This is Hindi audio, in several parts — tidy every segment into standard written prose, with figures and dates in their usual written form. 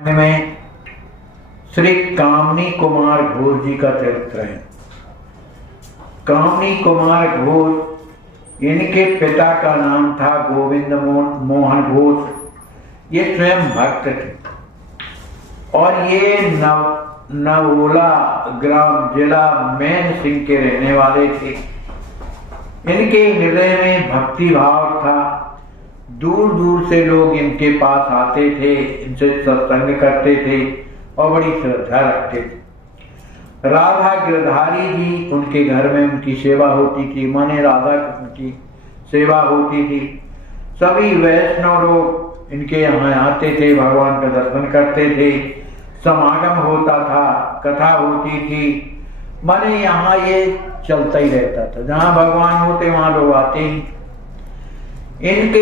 में श्री कामनी कुमार घोष जी का चरित्र है। कामनी कुमार घोष, इनके पिता का नाम था गोविंद मोहन घोष। ये स्वयं भक्त थे और ये नवोला ग्राम जिला मैन सिंह के रहने वाले थे। इनके हृदय में भक्ति भाव था। दूर दूर से लोग इनके पास आते थे, इनसे सत्संग करते थे और बड़ी श्रद्धा रखते थे। राधा गिरधारी जी उनके घर में उनकी सेवा होती थी, माने राधा कृष्ण की सेवा होती थी। सभी वैष्णव लोग इनके यहाँ आते थे, भगवान का दर्शन करते थे, समागम होता था, कथा होती थी। माने यहाँ ये चलता ही रहता था, जहाँ भगवान होते वहां लोग आते ही। इनके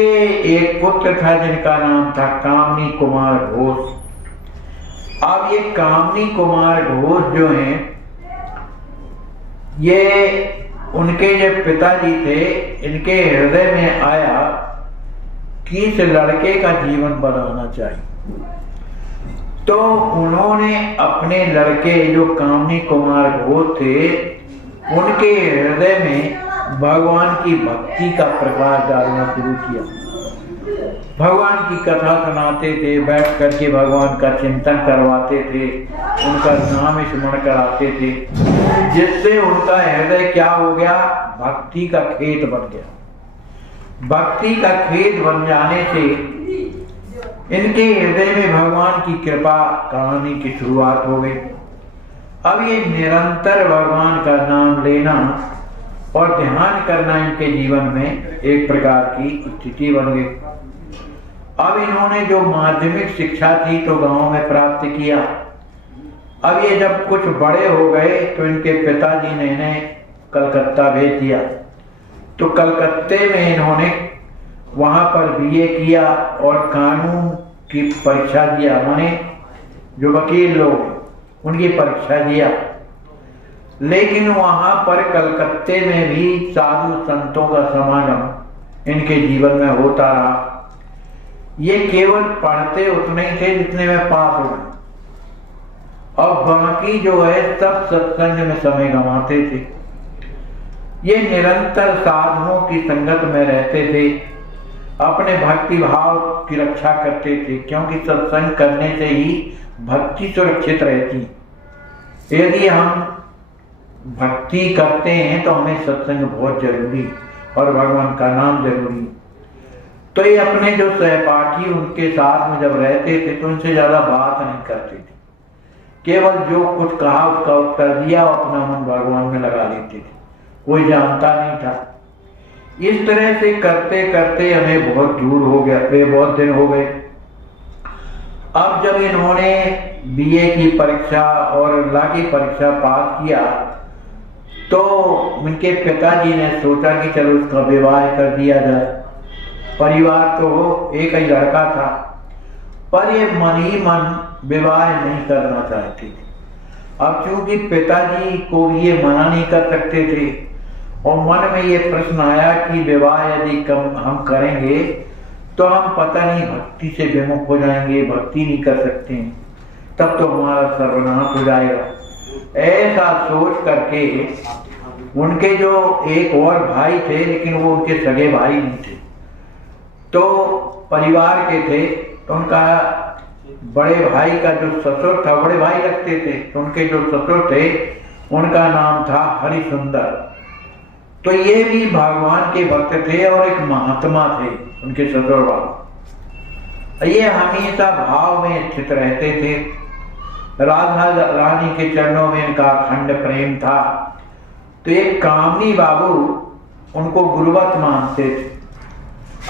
एक पुत्र था जिनका नाम था कामनी कुमार घोष। अब ये कामनी कुमार घोष जो हैं, ये उनके जो पिताजी थे, इनके हृदय में आया कि इस लड़के का जीवन बनाना चाहिए। तो उन्होंने अपने लड़के जो कामनी कुमार घोष थे, उनके हृदय में भगवान की भक्ति का प्रकाश डालना शुरू किया। भगवान की कथा सुनाते थे, बैठ करके भगवान का चिंतन करवाते थे, उनका नाम स्मरण कराते थे, जिससे उनका हृदय क्या हो गया, भक्ति का खेत बन गया। भक्ति का खेत बन जाने से इनके हृदय में भगवान की कृपा कहानी की शुरुआत हो गई। अब ये निरंतर भगवान का नाम लेना और ध्यान करना इनके जीवन में एक प्रकार की स्थिति बन गई। अब इन्होंने जो माध्यमिक शिक्षा थी तो गांव में प्राप्त किया। अब ये जब कुछ बड़े हो गए तो इनके पिताजी ने इन्हें कलकत्ता भेज दिया। तो कलकत्ते में इन्होंने वहां पर बीए किया और कानून की परीक्षा दिया, माने जो वकील लोग उनकी परीक्षा दिया। लेकिन वहां पर कलकत्ते में भी साधु संतों का समागम इनके जीवन में होता रहा। ये केवल पढ़ते उतने ही थे जितने में पास हो गए, और बाकी जो है सब सत्संग में समय गंवाते थे। ये निरंतर साधुओं की संगत में रहते थे, अपने भक्ति भाव की रक्षा करते थे, क्योंकि सत्संग करने से ही भक्ति सुरक्षित रहती। यदि हम भक्ति करते हैं तो हमें सत्संग बहुत जरूरी और भगवान का नाम जरूरी। तो ये अपने जो सहपाठी उनके साथ में जब रहते थे तो उनसे ज्यादा बात नहीं करते थे, केवल जो कुछ कहा उसका उत्तर दिया और अपना मन भगवान में लगा लेते थे, कोई जानता नहीं था। इस तरह से करते करते हमें बहुत दूर हो गया, बहुत दिन हो गए। अब जब इन्होंने बीए की परीक्षा और लॉ की परीक्षा पास किया तो उनके पिताजी ने सोचा कि चलो उसका विवाह कर दिया जाए। परिवार तो हो, एक ही लड़का था, पर ये मन ही मन विवाह नहीं करना चाहते थे। अब चूंकि पिताजी को ये मना नहीं कर सकते थे और मन में ये प्रश्न आया कि विवाह यदि हम करेंगे तो हम पता नहीं भक्ति से विमुख हो जाएंगे, भक्ति नहीं कर सकते हैं, तब तो हमारा सर्वनाश हो जाएगा। ऐसा सोच करके उनके जो एक और भाई थे, लेकिन वो उनके सगे भाई नहीं थे, तो परिवार के थे, तो उनका बड़े भाई का जो ससुर था, बड़े भाई लगते थे, तो उनके जो ससुर थे उनका नाम था हरिसुंदर। तो ये भी भगवान के भक्त थे और एक महात्मा थे उनके ससुर बाबा। ये हमेशा भाव में स्थित रहते थे। राधा रानी के चरणों में इनका अखंड प्रेम था। तो एक कामनी बाबू उनको गुरुवत मानते थे।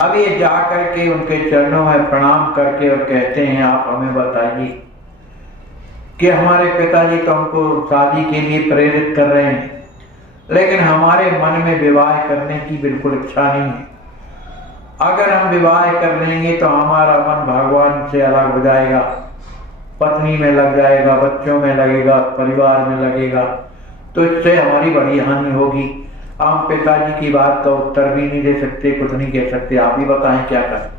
अब ये जाकर के उनके चरणों में प्रणाम करके और कहते हैं, आप हमें बताइए कि हमारे पिताजी तो हमको शादी के लिए प्रेरित कर रहे हैं, लेकिन हमारे मन में विवाह करने की बिल्कुल इच्छा नहीं है। अगर हम विवाह कर लेंगे तो हमारा मन भगवान से अलग हो जाएगा, पत्नी में लग जाएगा, बच्चों में लगेगा, परिवार में लगेगा, तो इससे हमारी बड़ी हानि होगी। हम पिताजी की बात का उत्तर भी नहीं दे सकते, कुछ नहीं कह सकते, आप ही बताएं क्या करें।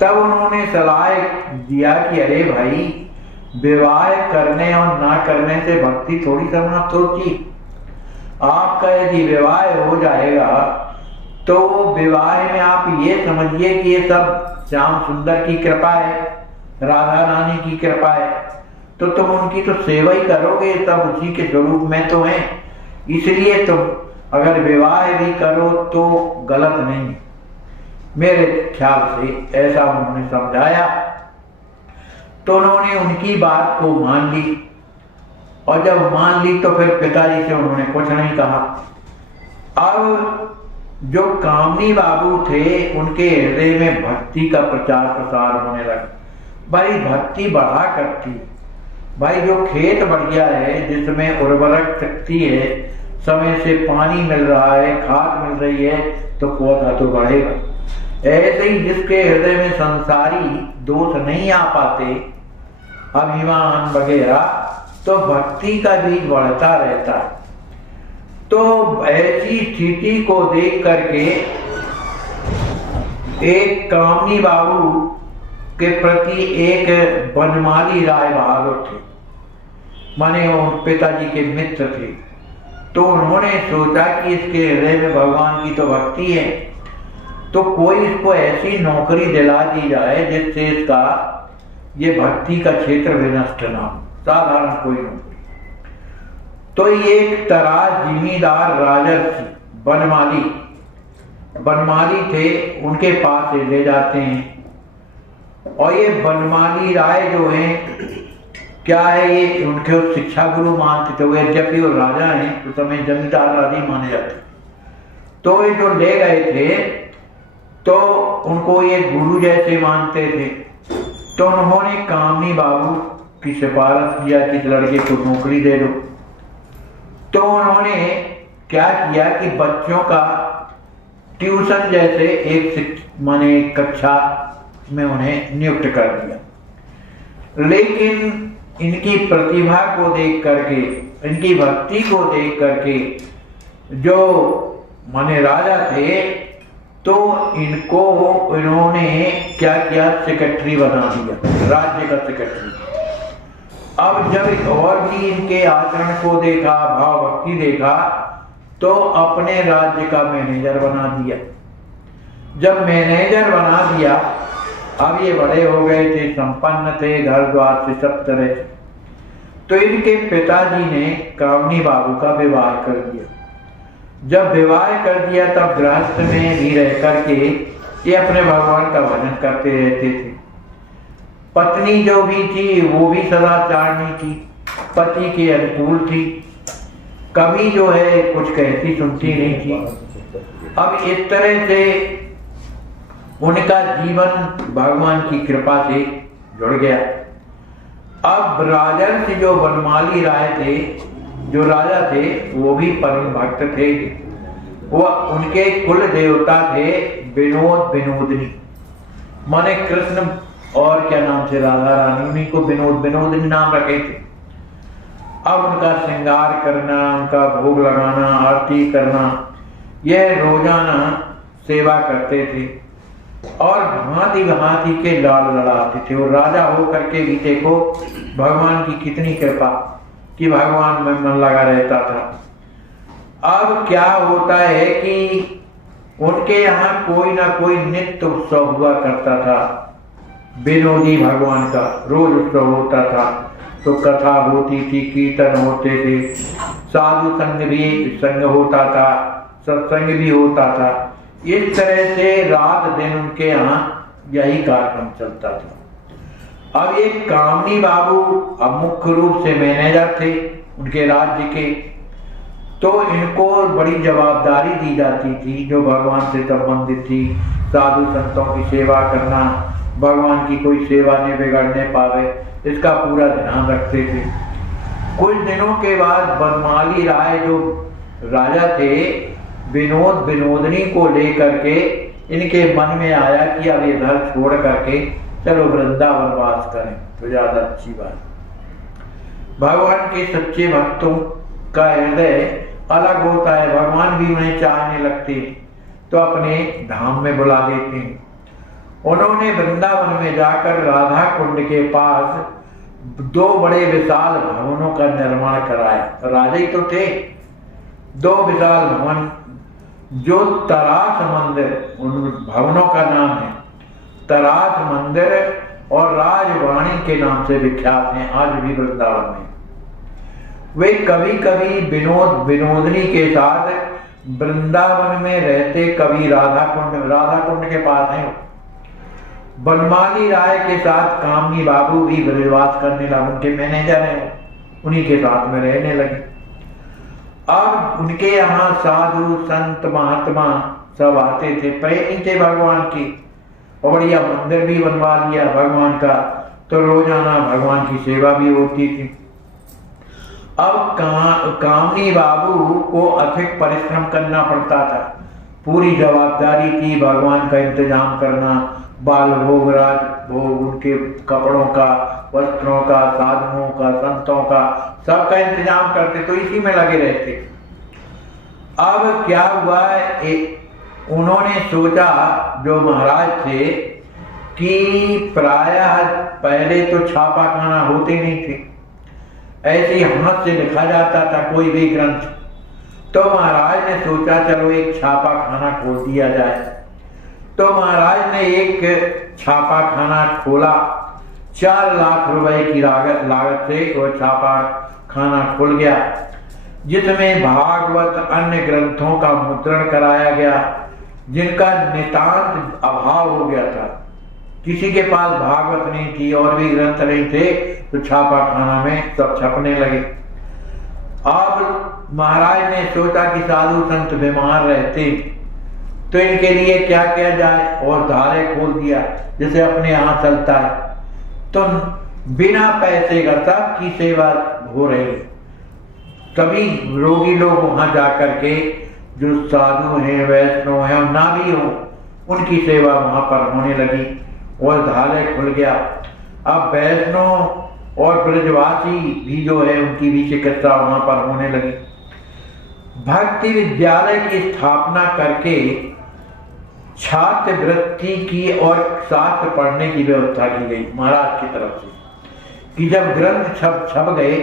तब उन्होंने सलाह दिया कि अरे भाई, विवाह करने और ना करने से भक्ति थोड़ी समाप्त होती। आपका यदि विवाह हो जाएगा तो विवाह में आप ये समझिए कि ये सब श्याम सुंदर की कृपा है, राधा रानी की कृपा है, तो तुम उनकी तो सेवा ही करोगे, सब उसी के स्वरूप में तो हैं। इसलिए तुम अगर विवाह भी करो तो गलत नहीं, मेरे ख्याल से ऐसा उन्होंने समझाया। तो उन्होंने उनकी बात को मान ली, और जब मान ली तो फिर पिताजी से उन्होंने कुछ नहीं कहा। अब जो कामनी बाबू थे, उनके हृदय में भक्ति का प्रचार प्रसार होने लगा। भाई भक्ति बढ़ा करती, भाई जो खेत बढ़िया है, जिसमें उर्वरक शक्ति है, समय से पानी मिल रहा है, खाद मिल रही है, तो पौधा तो बढ़ेगा। ऐसे ही जिसके हृदय में संसारी दोष नहीं आ पाते, अभिमान वगैरह, तो भक्ति का बीज बढ़ता रहता है। तो ऐसी स्थिति को देख करके एक कामनी बाबू के प्रति एक बनमाली राय बहादुर थे, माने वो पिताजी के मित्र थे। तो उन्होंने सोचा कि इसके हृदय में भगवान की तो भक्ति है, तो कोई इसको ऐसी नौकरी दिला दी जाए जिससे इसका ये भक्ति का क्षेत्र विनष्ट ना हो, साधारण कोई नौकरी। तो ये एक तरह जिम्मेदार राजर्षि बनमाली थे, उनके पास से ले जाते हैं। और ये बनमाली राय जो है, क्या है, ये उनके शिक्षा गुरु मानते थे। यद्यपि वो राजा हैं, उस समय जमींदार राजा माने जाते। तो ये जो ले गए थे, तो उनको ये गुरु जैसे मानते थे। तो उन्होंने कामनी बाबू की सिफारिश किया कि लड़के को नौकरी दे दो। तो उन्होंने क्या किया कि बच्चों का ट्यूशन जैसे एक माने कक्षा में उन्हें नियुक्त कर दिया। लेकिन इनकी प्रतिभा को देख करके, इनकी भक्ति को देख करके जो माने राजा थे, तो इन्होंने क्या किया, सेक्रेटरी बना दिया, राज्य का सेक्रेटरी। अब जब और भी इनके आचरण को देखा, भाव भक्ति देखा, तो अपने राज्य का मैनेजर बना दिया। जब मैनेजर बना दिया, अब ये बड़े हो गए थे, संपन्न थे, घर द्वार से सब तरह। तो इनके पिताजी ने कामनी बाबू का विवाह कर दिया। जब विवाह कर दिया, तब गृहस्थ में भी रह करके ये अपने भगवान का भजन करते रहते थे। पत्नी जो भी थी, वो भी सदाचारणी थी, पति के अनुकूल थी, कभी जो है कुछ कहती सुनती नहीं थी। अब इस तरह से उनका जीवन भगवान की कृपा से जुड़ गया। अब राजर्षि जो बनमाली राय थे, जो राजा थे, वो भी परम भक्त थे। वो उनके कुल देवता थे विनोद विनोदनी, माने कृष्ण और क्या नाम से राधा रानी, उन्हीं को विनोद विनोदनी नाम रखे थे। अब उनका श्रृंगार करना, उनका भोग लगाना, आरती करना, यह रोजाना सेवा करते थे। और भांति भांति के लाल लड़ाते थे। वो राजा हो करके भी देखो भगवान की कितनी कृपा कि भगवान में मन लगा रहता था। अब क्या होता है कि उनके यहाँ कोई ना कोई नित्य उत्सव हुआ करता था, विनोदी भगवान का रोज उत्सव होता था। तो कथा होती थी, कीर्तन होते थे, साधु संग होता था, सत्संग भी होता था। इस तरह से रात दिन उनके यहाँ यही कार्यक्रम चलता था। अब ये कामनी बाबू अब मुख्य रूप से मैनेजर थे उनके राज्य के, तो इनको बड़ी जवाबदारी दी जाती थी जो भगवान से संबंधित थी। साधु संतों की सेवा करना, भगवान की कोई सेवा नहीं बिगड़ने पावे, इसका पूरा ध्यान रखते थे। कुछ दिनों के बाद बनमाली राय जो राजा थे, विनोद विनोदनी को लेकर के इनके मन में आया कि अब ये घर छोड़ करके चलो वृंदावन वास करें तो ज्यादा अच्छी बात। भगवान के सच्चे भक्तों का हृदय अलग होता है, भगवान भी उन्हें चाहने लगते हैं तो अपने धाम में बुला लेते हैं। उन्होंने वृंदावन में जाकर राधा कुंड के पास 2 बड़े विशाल भवनों का निर्माण कराया। राजा ही तो थे। 2 विशाल भवन जो तरास मंदिर, उन भवनों का नाम है तरास मंदिर और राजवाणी के नाम से विख्यात हैं आज भी वृंदावन में। वे कभी कभी विनोदनी के साथ वृंदावन में रहते, कभी राधा कुंड के पास है। बनमाली राय के साथ कामनी बाबू भी ब्रजवास करने लगे, उनके मैनेजर हैं, उन्हीं के साथ में रहने लगे। अब उनके यहाँ साधु संत महात्मा सब आते थे, प्रेमी थे भगवान की, और बढ़िया मंदिर भी बनवा लिया भगवान का, तो रोजाना भगवान की सेवा भी होती थी। अब कामनी बाबू को अधिक परिश्रम करना पड़ता था। पूरी जवाबदारी थी भगवान का इंतजाम करना, बाल भोग, राज भोग, उनके कपड़ों का, वस्त्रों का, साधुओं का, संतों का, सबका इंतजाम करते, तो इसी में लगे रहते। अब क्या हुआ, उन्होंने सोचा, जो महाराज थे, कि प्रायः पहले तो छापाखाना होते नहीं थे, ऐसे हाथ से लिखा जाता था कोई भी ग्रंथ। तो महाराज ने सोचा चलो एक छापाखाना खोल दिया जाए। तो महाराज ने एक छापाखाना खोला। 4 लाख रुपए की लागत से वो छापाखाना खुल गया, जिसमें भागवत अन्य ग्रंथों का मुद्रण कराया गया, जिनका नितांत अभाव हो गया था। किसी के पास भागवत नहीं थी और भी ग्रंथ नहीं थे, तो छापाखाना में सब छपने लगे। अब महाराज ने सोचा कि साधु संत बीमार रहते, तो इनके लिए क्या किया जाए, और धारे खोल दिया जैसे अपने यहाँ चलता है। तो बिना पैसे का सबकी सेवा हो रही। सभी रोगी लोग वहां जाकर के, जो साधु हैं, वैष्णव हैं, ना भी हो, उनकी सेवा वहां पर होने लगी और धारे खुल गया। अब वैष्णव और ब्रजवासी भी जो है, उनकी भी चिकित्सा वहां पर होने लगी। भक्ति विद्यालय की स्थापना करके छात्रवृत्ति की और शास्त्र पढ़ने की व्यवस्था की गई महाराज की तरफ से, कि जब ग्रंथ छप गए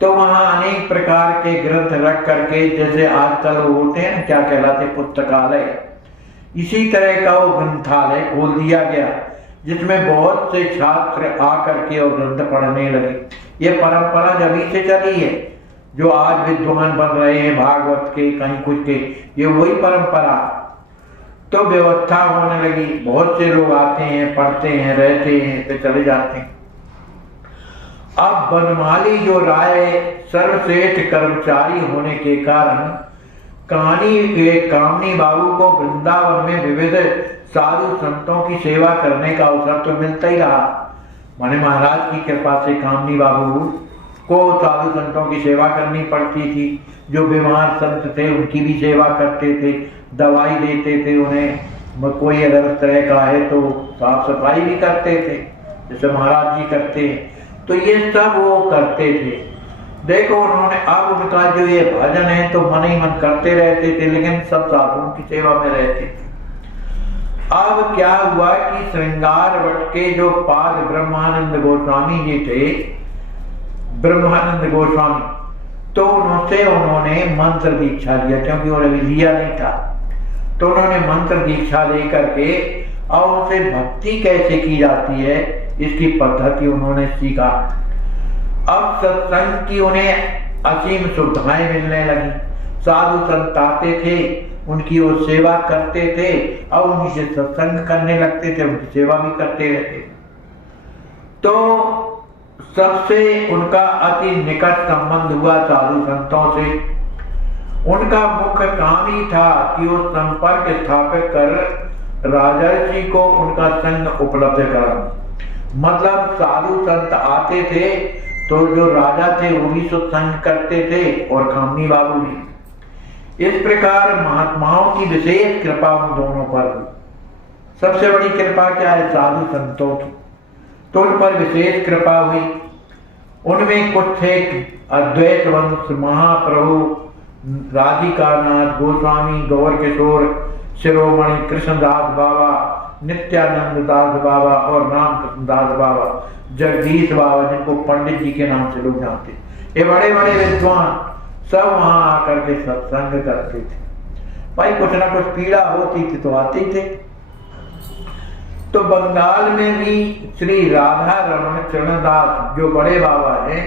तो वहां अनेक प्रकार के ग्रंथ रख करके, जैसे आजकल होते हैं क्या कहलाते पुस्तकालय, इसी तरह का वो ग्रंथालय खोल दिया गया, जिसमें बहुत से छात्र आकर के और ग्रंथ पढ़ने लगे। ये परंपरा जब से चली है, जो आज विद्वान बन रहे हैं भागवत के, कहीं कुछ के, ये वही परंपरा। तो व्यवस्था होने लगी, बहुत से लोग आते हैं, पढ़ते हैं, रहते हैं, फिर चले जाते हैं। अब बनमाली जो राय सर्वश्रेष्ठ कर्मचारी होने के कारण कामनी बाबू को वृंदावन में विविध साधु संतों की सेवा करने का अवसर तो मिलता ही रहा। माने महाराज की कृपा से कामनी बाबू को साधु संतों की सेवा करनी पड़ती थी। जो बीमार संत थे उनकी भी सेवा करते थे, दवाई देते थे उन्हें, कोई अगर तरह का है तो साफ सफाई भी करते थे, जैसे महाराज जी करते हैं। तो ये सब वो करते थे। देखो उन्होंने, अब उनका जो ये भजन है तो मन ही मन करते रहते थे, लेकिन सब साधुओं की सेवा में रहते थे। अब क्या हुआ कि श्रृंगार वट के जो पाद ब्रह्मानंद गोस्वामी जी थे, ब्रह्मानंद गोस्वामी, तो उन्होंने मंत्र दीक्षा लिया, क्योंकि उन्हें लिया नहीं था। तो उन्होंने मंत्र दीक्षा लेकर के और उनसे भक्ति कैसे की जाती है इसकी पद्धति उन्होंने सीखा। अब सत्संग की उन्हें असीम सुविधाएं मिलने लगी। साधु संत आते थे, उनकी वो सेवा करते थे और उन्हीं से सत्संग करने लगते थे, उनकी सेवा भी करते रहते। तो सबसे उनका अति निकट संबंध हुआ साधु संतों से। उनका मुख्य काम ही था कि वो संपर्क स्थापित कर राजर्षि को उनका संग उपलब्ध कराना। मतलब साधु संत आते थे तो जो राजा थे वो भी सत्संग करते थे और कामनी बाबू भी। इस प्रकार महात्माओं की विशेष कृपा उन दोनों पर हुई। सबसे बड़ी कृपा क्या है? साधु संतों की, तो उन पर विशेष कृपा हुई। उनमें कुछ थे अद्वैत वंश महाप्रभु राधिकानाथ गोस्वामी, गौर किशोर, शिरोमणि कृष्णदास बाबा, नित्यानंद दास बाबा और रामकृष्ण दास बाबा, जगदीश बाबा, जिनको पंडित जी के नाम से लोग जानते, ये बड़े बड़े विद्वान सब वहां आकर के सत्संग करते थे। भाई कुछ ना कुछ पीड़ा होती थी तो आते थे। तो बंगाल में भी श्री राधा रमण चरणदास जो बड़े बाबा हैं,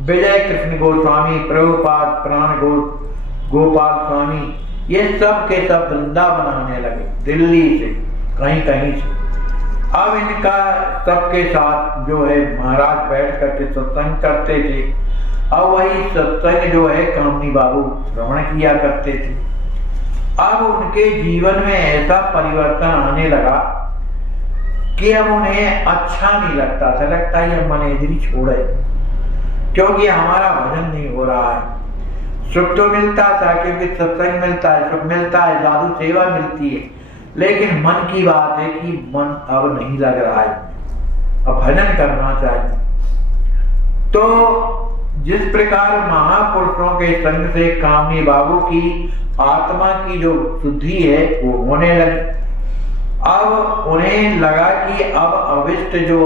विजय कृष्ण गोस्वामी, प्रभुपाद, प्राण गोपाल स्वामी, ये सब के सब वृंदावन आने लगे दिल्ली से, कहीं कहीं से। अब इनका सबके साथ जो है महाराज बैठ करके सत्संग करते थे। अब वही सत्संग जो है कामनी बाबू श्रवण किया करते थे। अब उनके जीवन में ऐसा परिवर्तन आने लगा कि अब उन्हें अच्छा नहीं लगता था, लगता है मनेजरी छोड़े, क्योंकि हमारा भजन नहीं हो रहा है। सुख तो मिलता था क्योंकि सत्संग मिलता है, सुख मिलता है, साधु सेवा मिलती है, लेकिन मन की बात है कि मन अब नहीं लग रहा है, अब भजन करना चाहिए। तो जिस प्रकार महापुरुषों के संग से कामनी बाबू की आत्मा की जो शुद्धि है वो होने लगी। अब उन्हें लगा कि अब अविष्ट जो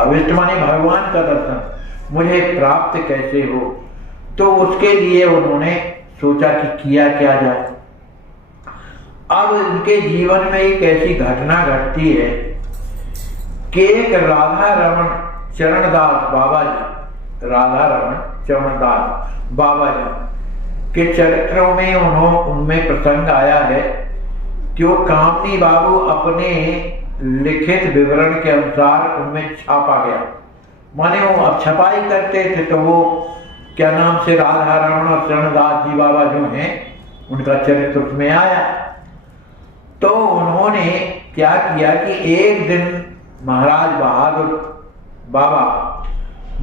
अविष्ट माने भगवान का दर्शन मुझे प्राप्त कैसे हो, तो उसके लिए उन्होंने सोचा कि किया क्या जाए। अब उनके जीवन में एक ऐसी घटना घटती है कि एक राधा रमण चरणदास बाबा जी, राधा रमण चरणदास बाबा जी के चरित्रों में उनमें प्रसंग आया है कि वो कामनी बाबू अपने लिखित विवरण के अनुसार उनमें छापा गया। माने वो अब छपाई करते थे तो वो क्या नाम से राधा रमण और चरणदास जी बाबा जो हैं उनका चरित्र उसमें आया। तो उन्होंने क्या किया कि एक दिन महाराज बहादुर बाबा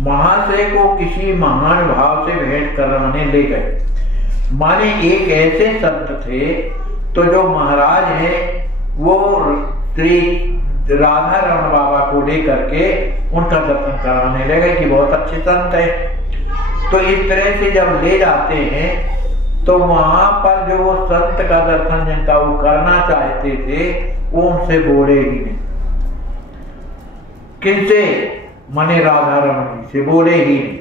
महाशय को किसी महान भाव से भेंट कराने ले गए। माने एक ऐसे संत थे तो जो महाराज है वो श्री राधा रमण बाबा को लेकर के उनका दर्शन कराने लगे कि बहुत अच्छे संत है। तो इस तरह से जब ले जाते हैं तो वहां पर जो वो संत का दर्शन जिनका वो करना चाहते थे वो उनसे बोले ही नहीं। किनसे? मने राधा रमण जी से बोले ही नहीं।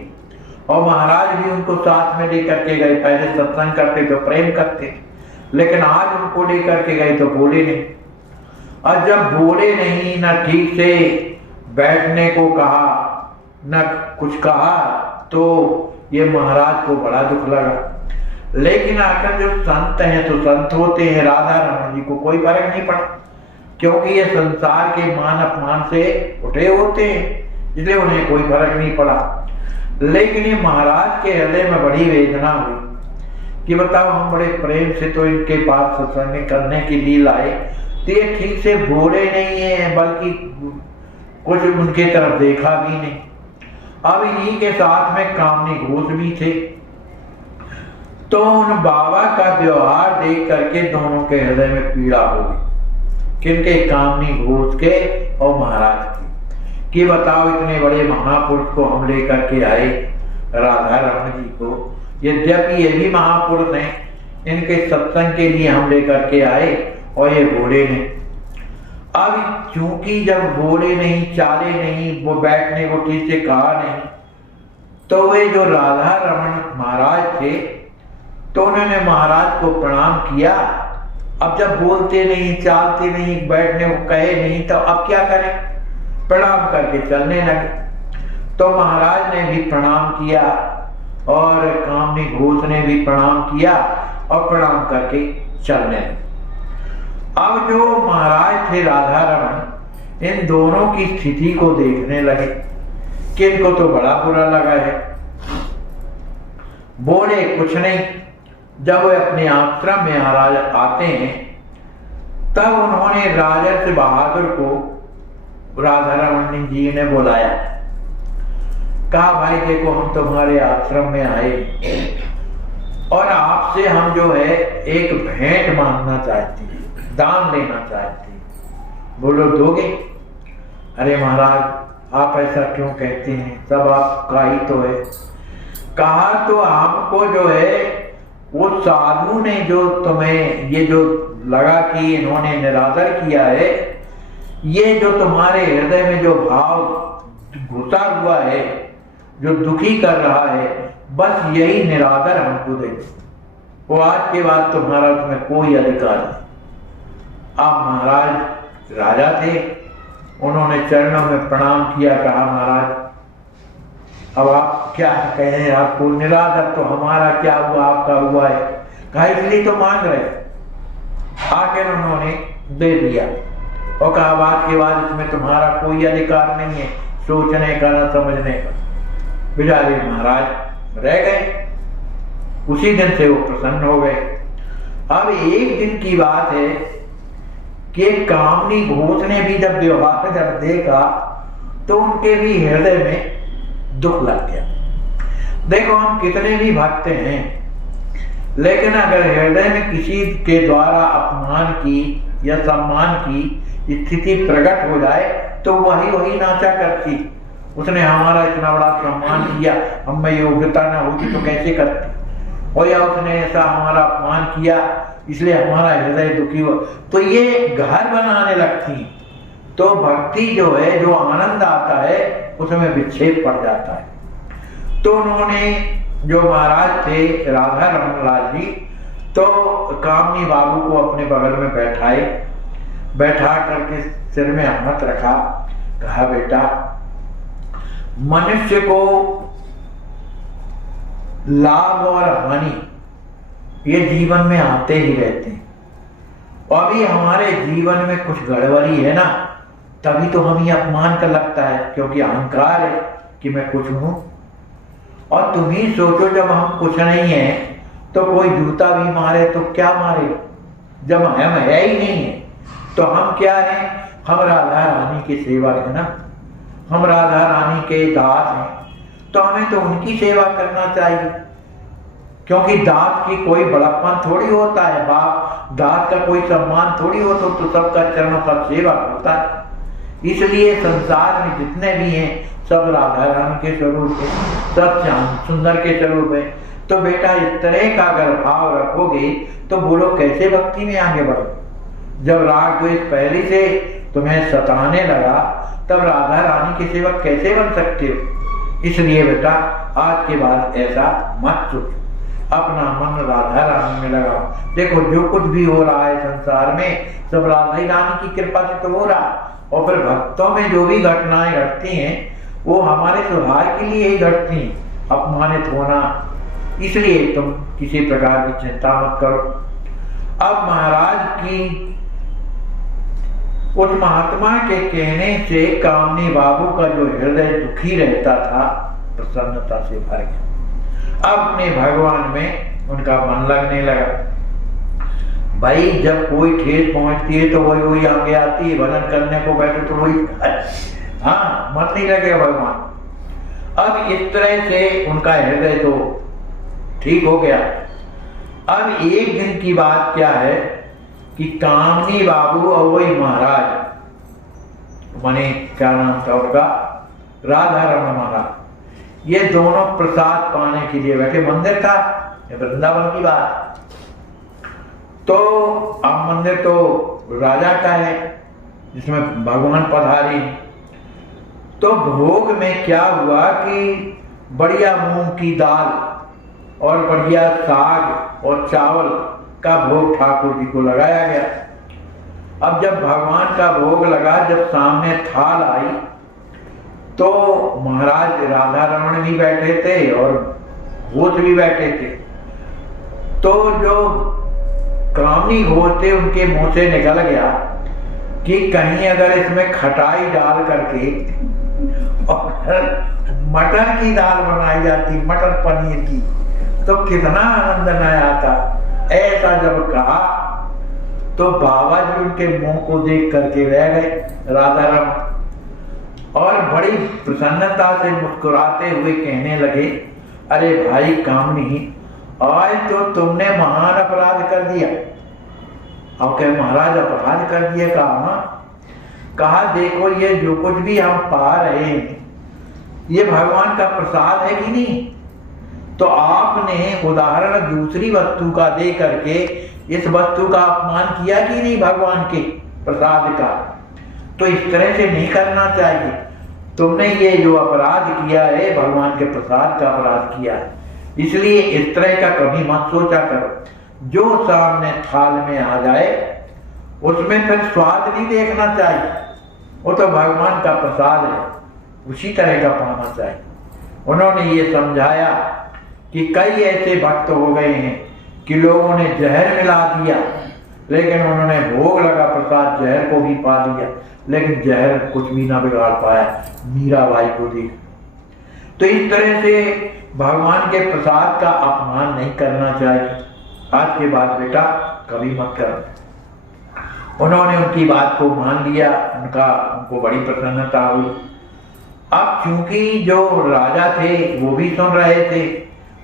और महाराज भी उनको साथ में लेकर के गए। पहले सत्संग करते तो प्रेम करते, लेकिन आज उनको लेकर के गए तो बोले नहीं। और जब बोले नहीं, न ठीक से बैठने को कहा, न कुछ कहा, तो ये महाराज को बड़ा दुख लगा। लेकिन आकर जो संत हैं तो संत होते हैं, राधा रमण जी को कोई फर्क नहीं पड़ा, क्योंकि ये संसार के मान अपमान से उठे होते हैं, इसलिए उन्हें कोई फर्क नहीं पड़ा। लेकिन ये महाराज के हृदय में बड़ी वेदना हुई कि बताओ हम बड़े प्रेम से तो इनके पास सत्संग करने के लिए लाए, तो ये ठीक से बोले नहीं है, बल्कि कुछ उनके तरफ देखा भी नहीं। अब इन्हीं के साथ में कामनी घोष भी थे। तो उन बाबा का व्यवहार देख करके दोनों के हृदय में पीड़ा हो गई, किनके? कामनी घोष के और महाराज की, कि बताओ इतने बड़े महापुरुष को हम लेकर के आए, राधा रमण जी को, यद्यपि ये भी महापुरुष हैं, इनके सत्संग के लिए हम लेकर के आए और ये बोले नहीं। अब चूंकि जब बोले नहीं, चाले नहीं, वो बैठने को ठीक से कहा नहीं, तो वे जो राधा रमण महाराज थे तो उन्होंने महाराज को प्रणाम किया। अब जब बोलते नहीं, चालते नहीं, बैठने को कहे नहीं, तो अब क्या करें? प्रणाम करके चलने लगे। तो महाराज ने भी प्रणाम किया और कामनी घोष ने भी प्रणाम किया और प्रणाम करके चलने लगे। अब जो महाराज थे राधा रमण, इन दोनों की स्थिति को देखने लगे कि इनको तो बड़ा बुरा लगा है। बोले कुछ नहीं। जब वे अपने आश्रम में महाराज आते हैं तब उन्होंने राजर्षि बहादुर को राधा रमण जी ने बुलाया, कहा भाई देखो हम तुम्हारे आश्रम में आए और आपसे हम जो है एक भेंट मांगना चाहते हैं, दान लेना चाहते हैं, बोलो दोगे? अरे महाराज आप ऐसा क्यों कहते हैं, सब आपका ही तो है। कहा तो हमको जो है वो साधु ने जो तुम्हें ये जो लगा कि इन्होंने निरादर किया है, ये जो तुम्हारे हृदय में जो भाव घुसा हुआ है, जो दुखी कर रहा है, बस यही निरादर हमको दे, वो आज के बाद तुम्हारा उसमें कोई अधिकार नहीं। आप महाराज राजा थे, उन्होंने चरणों में प्रणाम किया, कहा महाराज अब आप क्या कहें, आपको निरादर तो हमारा क्या हुआ, आपका हुआ है, कहा इसलिए तो मांग रहे। आखिर उन्होंने दे दिया और कहा आज के बाद इसमें तुम्हारा कोई अधिकार नहीं है सोचने का न समझने का। बेचारे महाराज रह गए, उसी दिन से वो प्रसन्न हो गए। अब एक दिन की बात है कि कामनी घोष ने भी जब व्यवहार जब देखा तो उनके भी हृदय में दुख लग गया। देखो हम कितने भी भक्त हैं, लेकिन अगर हृदय में किसी के द्वारा अपमान की या सम्मान की स्थिति प्रकट हो जाए तो वही नाचा करती, उसने हमारा इतना बड़ा सम्मान किया, हम में योग्यता न होती तो कैसे करती, और या उसने ऐसा हमारा अपमान किया इसलिए हमारा हृदय दुखी हुआ, तो ये घर बनाने लगती। तो भक्ति जो है, जो आनंद आता है, उसमें विक्षेप पड़ जाता है। तो उन्होंने जो महाराज थे राधा रमन लाल जी, तो कामनी बाबू को अपने बगल में बैठा करके सिर में हाथ रखा, कहा बेटा मनुष्य को लाभ और हानि ये जीवन में आते ही रहते हैं, और अभी हमारे जीवन में कुछ गड़बड़ी है ना, तभी तो हमें अपमान का लगता है, क्योंकि अहंकार है कि मैं कुछ हूं। और तुम ही सोचो जब हम कुछ नहीं है तो कोई जूता भी मारे तो क्या मारे, जब हम है ही नहीं है तो हम क्या है, हम राधा रानी के सेवक है ना, हम राधा रानी के दास हैं, तो हमें तो उनकी सेवा करना चाहिए, क्योंकि दास की कोई बड़प्पन थोड़ी होता है, बाप दास का कोई सम्मान थोड़ी होता, तो सबका चरणों का सेवा होता है। इसलिए संसार में जितने भी हैं सब राधा रानी के स्वरूप है, सब श्याम सुंदर के स्वरूप है। तो बेटा इस तरह का अगर भाव रखोगे तो बोलो कैसे भक्ति में आगे बढ़ो। जब राग द्वेष पहले से तुम्हें सताने लगा तब राधा रानी के सेवक कैसे बन सकते हो। इसलिए बेटा आज के बाद ऐसा मत सोचो, अपना मन राधा रानी में लगाओ। देखो जो कुछ भी हो रहा है संसार में सब राधा रानी की कृपा से तो हो रहा, और फिर भक्तों में जो भी घटनाएं घटती हैं वो हमारे सुधार के लिए ही घटती हैं, अपमानित होना, इसलिए तुम किसी प्रकार की चिंता मत करो। अब महाराज की उस महात्मा के कहने से कामनी बाबू का जो हृदय दुखी रहता था प्रसन्नता से भर गया। अब अपने भगवान में उनका मन लगने लगा। भाई जब कोई ठेस पहुंचती है तो वही आगे आती है, भजन करने को बैठे तो वही हाँ मन नहीं लगेगा भगवान। अब इस तरह से उनका हृदय तो ठीक हो गया। अब एक दिन की बात क्या है कि कामनी बाबू और वही महाराज, माने क्या नाम था उनका, राधा रमन महाराज, ये दोनों प्रसाद पाने के लिए बैठे। मंदिर था, वृंदावन की बात। तो अब मंदिर तो राजा का है जिसमें भगवान पधारी। तो भोग में क्या हुआ कि बढ़िया मूंग की दाल और बढ़िया साग और चावल का भोग ठाकुर जी को लगाया गया। अब जब भगवान का भोग लगा, जब सामने थाल आई तो महाराज राधा रमन भी बैठे थे और घोष भी बैठे थे। तो जो कामनी घोष थे उनके मुंह से निकल गया कि कहीं अगर इसमें खटाई डाल करके और मटर की दाल बनाई जाती, मटर पनीर की, तो कितना आनंद न आता। ऐसा जब कहा तो बाबा जी उनके मुंह को देख करके रह गए राधा रमन, और बड़ी प्रसन्नता से मुस्कुराते हुए कहने लगे, अरे भाई कामनी, आज तो तुमने महान अपराध कर दिया। अब कहे महाराज अपराध कर दिया? कहा देखो ये जो कुछ भी हम पा रहे हैं ये भगवान का प्रसाद है कि नहीं। तो आपने उदाहरण दूसरी वस्तु का दे करके इस वस्तु का अपमान किया कि नहीं भगवान के प्रसाद का? तो इस तरह से नहीं करना चाहिए। तुमने ये जो अपराध किया है भगवान के प्रसाद का अपराध किया है, इसलिए इस तरह का कभी मत सोचा करो। जो सामने थाल में आ जाए उसमें फिर स्वाद नहीं देखना चाहिए, वो तो भगवान का प्रसाद है, उसी तरह का पाना चाहिए। उन्होंने ये समझाया कि कई ऐसे भक्त हो गए हैं कि लोगों ने जहर मिला दिया, लेकिन उन्होंने भोग लगा प्रसाद, जहर को भी पा लिया, लेकिन जहर कुछ भी ना बिगाड़ पाया मीराबाई को देख। तो इस तरह से भगवान के प्रसाद का अपमान नहीं करना चाहिए। आज के बाद बेटा कभी मत कर। उन्होंने उनकी बात को मान लिया, उनको बड़ी प्रसन्नता हुई। अब चूंकि जो राजा थे वो भी सुन रहे थे,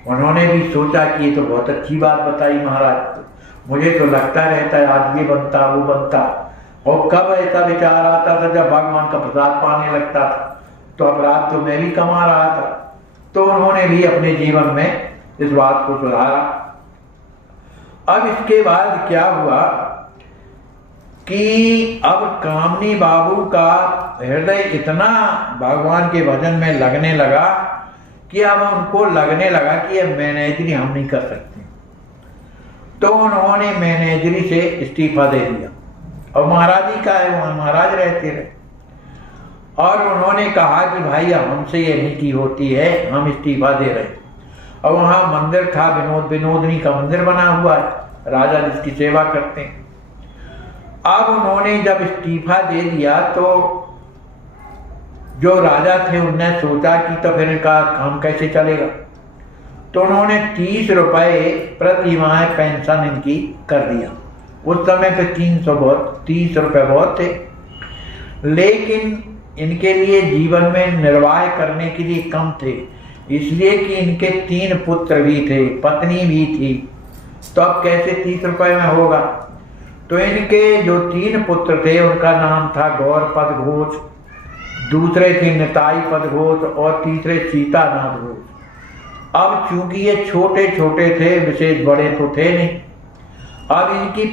उन्होंने भी सोचा कि ये तो बहुत अच्छी बात बताई महाराज, मुझे तो लगता रहता है आज ये बनता वो बनता, और कब ऐसा विचार आता था जब भगवान का प्रसाद पाने लगता था, तो अपराध तो मैं भी कमा रहा था। तो उन्होंने भी अपने जीवन में इस बात को सुधारा। अब इसके बाद क्या हुआ कि अब कामनी बाबू का हृदय इतना भगवान के भजन में लगने लगा कि अब उनको लगने लगा कि अब मैनेजरी हम नहीं कर सकते। तो उन्होंने मैनेजरी से इस्तीफा दे दिया, और महाराज ही का है, वहां महाराज रहते रहे। और उन्होंने कहा कि भाई हमसे ये नीति होती है, हम इस्तीफा दे रहे। और वहां मंदिर था, विनोदनी का मंदिर बना हुआ है, राजा जिसकी सेवा करते हैं। अब उन्होंने जब इस्तीफा दे दिया तो जो राजा थे उनने सोचा कि तो फिर इनका काम कैसे चलेगा। तो उन्होंने 30 रुपए प्रति माह पेंशन इनकी कर दिया। उस समय पे 30 रुपए बहुत थे, लेकिन इनके लिए जीवन में निर्वाह करने के लिए कम थे, इसलिए कि इनके 3 पुत्र भी थे, पत्नी भी थी। तो अब कैसे 30 रुपए में होगा? तो इनके जो 3 पुत्र थे उनका नाम था गौरपद घोष, दूसरे थे निताई पद घोष, और तीसरे सीतानाथ घोष। अब चूंकि ये छोटे छोटे थे, विशेष बड़े तो थे नहीं, अब इनकी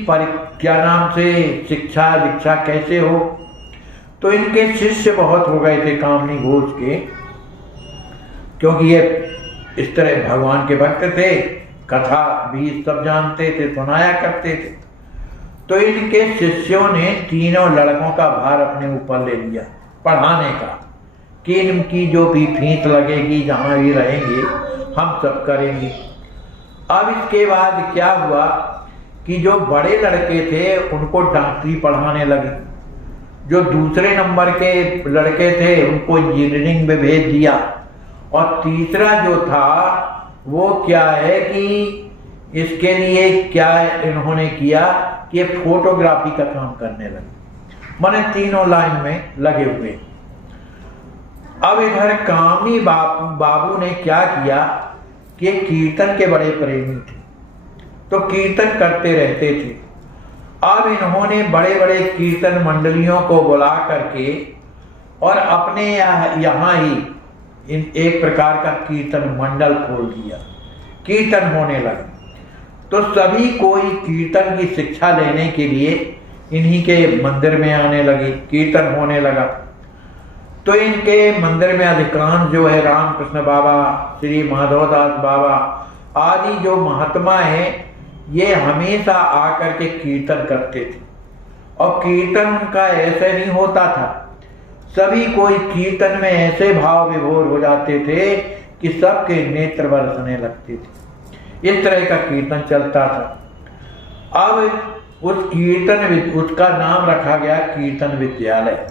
क्या नाम से शिक्षा दीक्षा कैसे हो? तो इनके शिष्य बहुत हो गए थे कामनी घोष के, क्योंकि ये इस तरह भगवान के भक्त थे, कथा भी सब जानते थे, सुनाया करते थे। तो इनके शिष्यों ने तीनों लड़कों का भार अपने ऊपर ले लिया पढ़ाने का, कि इनकी जो भी फीस लगेगी, जहां भी रहेंगे हम सब करेंगे। अब इसके बाद क्या हुआ कि जो बड़े लड़के थे उनको डॉक्टरी पढ़ाने लगे, जो दूसरे नंबर के लड़के थे उनको इंजीनियरिंग में भेज दिया, और तीसरा जो था वो क्या है कि इसके लिए क्या इन्होंने किया कि फोटोग्राफी का काम करने लगे। माने तीनों लाइन में लगे हुए। अब इधर कामनी बाबू ने क्या किया कि कीर्तन के बड़े प्रेमी थे, तो कीर्तन करते रहते थे। अब इन्होंने बड़े बड़े कीर्तन मंडलियों को बुला करके और अपने यहाँ ही एक प्रकार का कीर्तन मंडल खोल दिया, कीर्तन होने लगा। तो सभी कोई कीर्तन की शिक्षा लेने के लिए इन्हीं के मंदिर में आने लगे, कीर्तन होने लगा। तो इनके मंदिर में अधिकांश जो है रामकृष्ण बाबा, श्री माधवदास बाबा आदि जो महात्मा हैं, ये हमेशा आकर के कीर्तन करते थे। और कीर्तन उनका ऐसे नहीं होता था, सभी कोई कीर्तन में ऐसे भाव विभोर हो जाते थे कि सबके नेत्र बरसने लगते थे। इस तरह का कीर्तन चलता था। अब उस कीर्तन, उसका नाम रखा गया कीर्तन विद्यालय,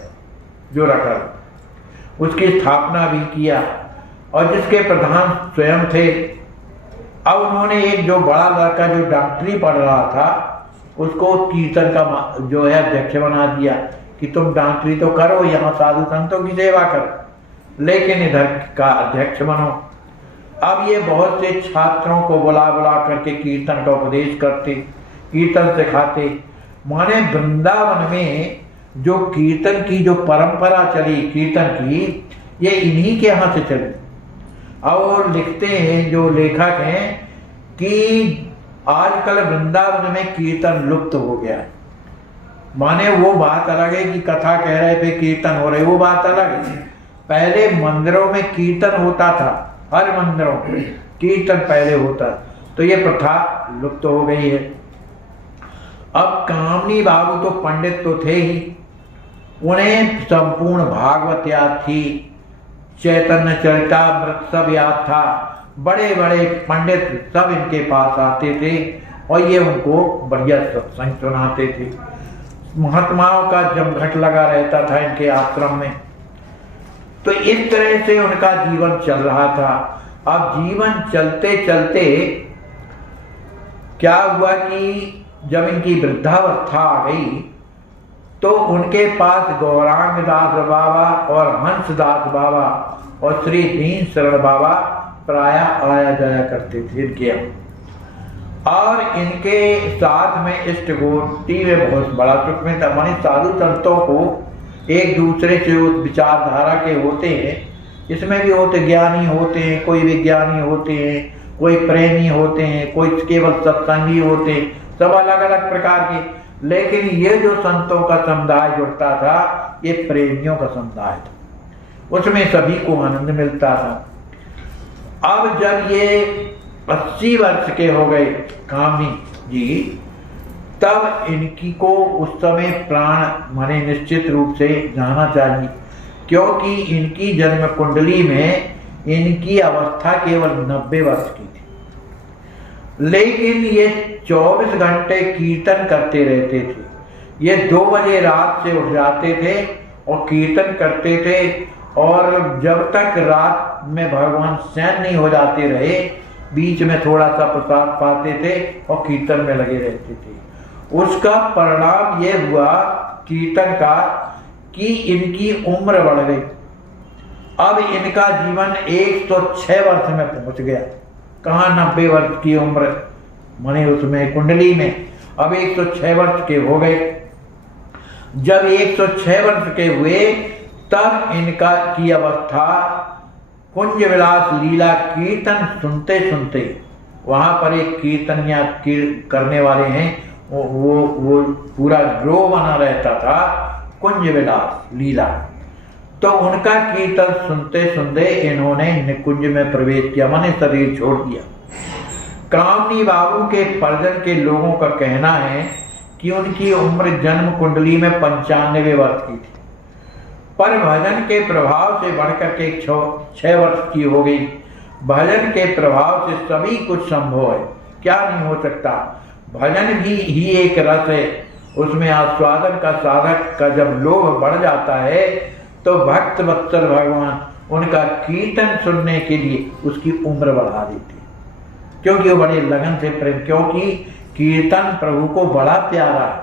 जो रखा, उसकी स्थापना भी किया, और जिसके प्रधान स्वयं थे। अब उन्होंने एक जो बड़ा लड़का जो डॉक्टरी पढ़ रहा था उसको कीर्तन का जो है अध्यक्ष बना दिया कि तुम डॉक्टरी तो करो, यहाँ साधु संतों की सेवा करो, लेकिन इधर का अध्यक्ष बनो। अब ये बहुत से छात्रों को बुला करके कीर्तन का उपदेश करते, कीर्तन सिखाते। माने वृंदावन में जो कीर्तन की जो परंपरा चली कीर्तन की, ये इन्हीं के यहाँ से चली। और लिखते हैं जो लेखक हैं कि आजकल वृंदावन में कीर्तन लुप्त हो गया है। माने वो बात अलग है कि कथा कह रहे थे कीर्तन हो रहे, वो बात अलग है। पहले मंदिरों में कीर्तन होता था, हर मंदिरों में कीर्तन पहले होता, तो ये प्रथा लुप्त हो गई है। अब कामनी बाबू तो पंडित तो थे ही, उन्हें संपूर्ण भागवत याद थी, चैतन्य चरितामृत सब याद था। बड़े बड़े पंडित सब इनके पास आते थे और ये उनको बढ़िया सत्संग सुनाते थे। महात्माओं का जमघट लगा रहता था इनके आश्रम में। तो इस तरह से उनका जीवन चल रहा था। अब जीवन चलते चलते क्या हुआ कि जब इनकी वृद्धावस्था आ गई तो उनके पास गौरांग दास बाबा और हंसदास बाबा और श्री दीन शरण बाबा प्राय आया जाया करते थे इनके यहाँ। और इनके साथ में इष्ट गोष्ठी में बहुत बड़ा सुख में था। मानी साधु संतों को एक दूसरे से उस विचारधारा के होते हैं, इसमें भी होते ज्ञानी होते हैं, कोई विज्ञानी होते हैं, कोई प्रेमी होते हैं, कोई केवल सत्संगी होते हैं, सब अलग अलग प्रकार के। लेकिन ये जो संतों का समुदाय जुड़ता था ये प्रेमियों का समुदाय था, उसमें सभी को आनंद मिलता था। अब जब ये 80 वर्ष के हो गए कामनी जी, तब इनकी को उस समय प्राण माने निश्चित रूप से जाना चाहिए, क्योंकि इनकी जन्म कुंडली में इनकी अवस्था केवल 90 वर्ष की थी। लेकिन ये 24 घंटे कीर्तन करते रहते थे। ये 2 बजे रात से उठ जाते थे और कीर्तन करते थे, और जब तक रात में भगवान शयन नहीं हो जाते रहे, बीच में थोड़ा सा प्रसाद पाते थे और कीर्तन में लगे रहते थे। उसका परिणाम ये हुआ कीर्तन का कि इनकी उम्र बढ़ गई। अब इनका जीवन 106 वर्ष में पहुंच गया। कहाँ 90 वर्ष की उम्र माने उसमें कुंडली में, अब 106 वर्ष के हो गए। जब 106 वर्ष के हुए तब इनका की अवस्था कुंज विलास लीला कीर्तन सुनते सुनते, वहां पर एक कीर्तन या करने वाले हैं, वो पूरा ग्रोह बना रहता था कुंज विलास लीला। तो उनका कीर्तन सुनते सुनते इन्होंने निकुंज में प्रवेश किया, माने शरीर छोड़ दिया। कामनी बाबू के परिजन के लोगों का कहना है कि उनकी उम्र जन्म कुंडली में 95 वर्ष की थी, पर भजन के प्रभाव से बढ़कर के 6 वर्ष की हो गई। भजन के प्रभाव से सभी कुछ संभव है, क्या नहीं हो सकता। भजन भी ही एक रस है, उसमें आस्वादन का साधक का जब लोभ बढ़ जाता है तो भक्त वत्सल भगवान उनका कीर्तन सुनने के लिए उसकी उम्र बढ़ा देते, क्योंकि वो बड़े लगन से प्रेम, क्योंकि कीर्तन प्रभु को बड़ा प्यारा है।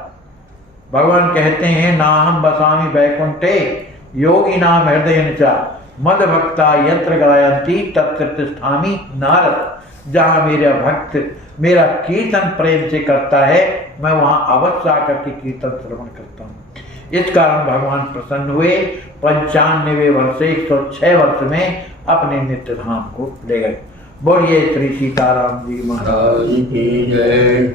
भगवान कहते हैं नाहम बसामि वैकुंठे योगी नाम हृदय चा मद भक्ता यत्र गायंती तत्र तिष्ठामि नारद। जहाँ मेरा भक्त मेरा कीर्तन प्रेम से करता है, मैं वहां अवश्य आकर के कीर्तन श्रवण करता हूँ। इस कारण भगवान प्रसन्न हुए, 95 वर्ष से 106 वर्ष में अपने नित्य धाम को ले गए। बोलिए श्री सीताराम जी महाराज की जय।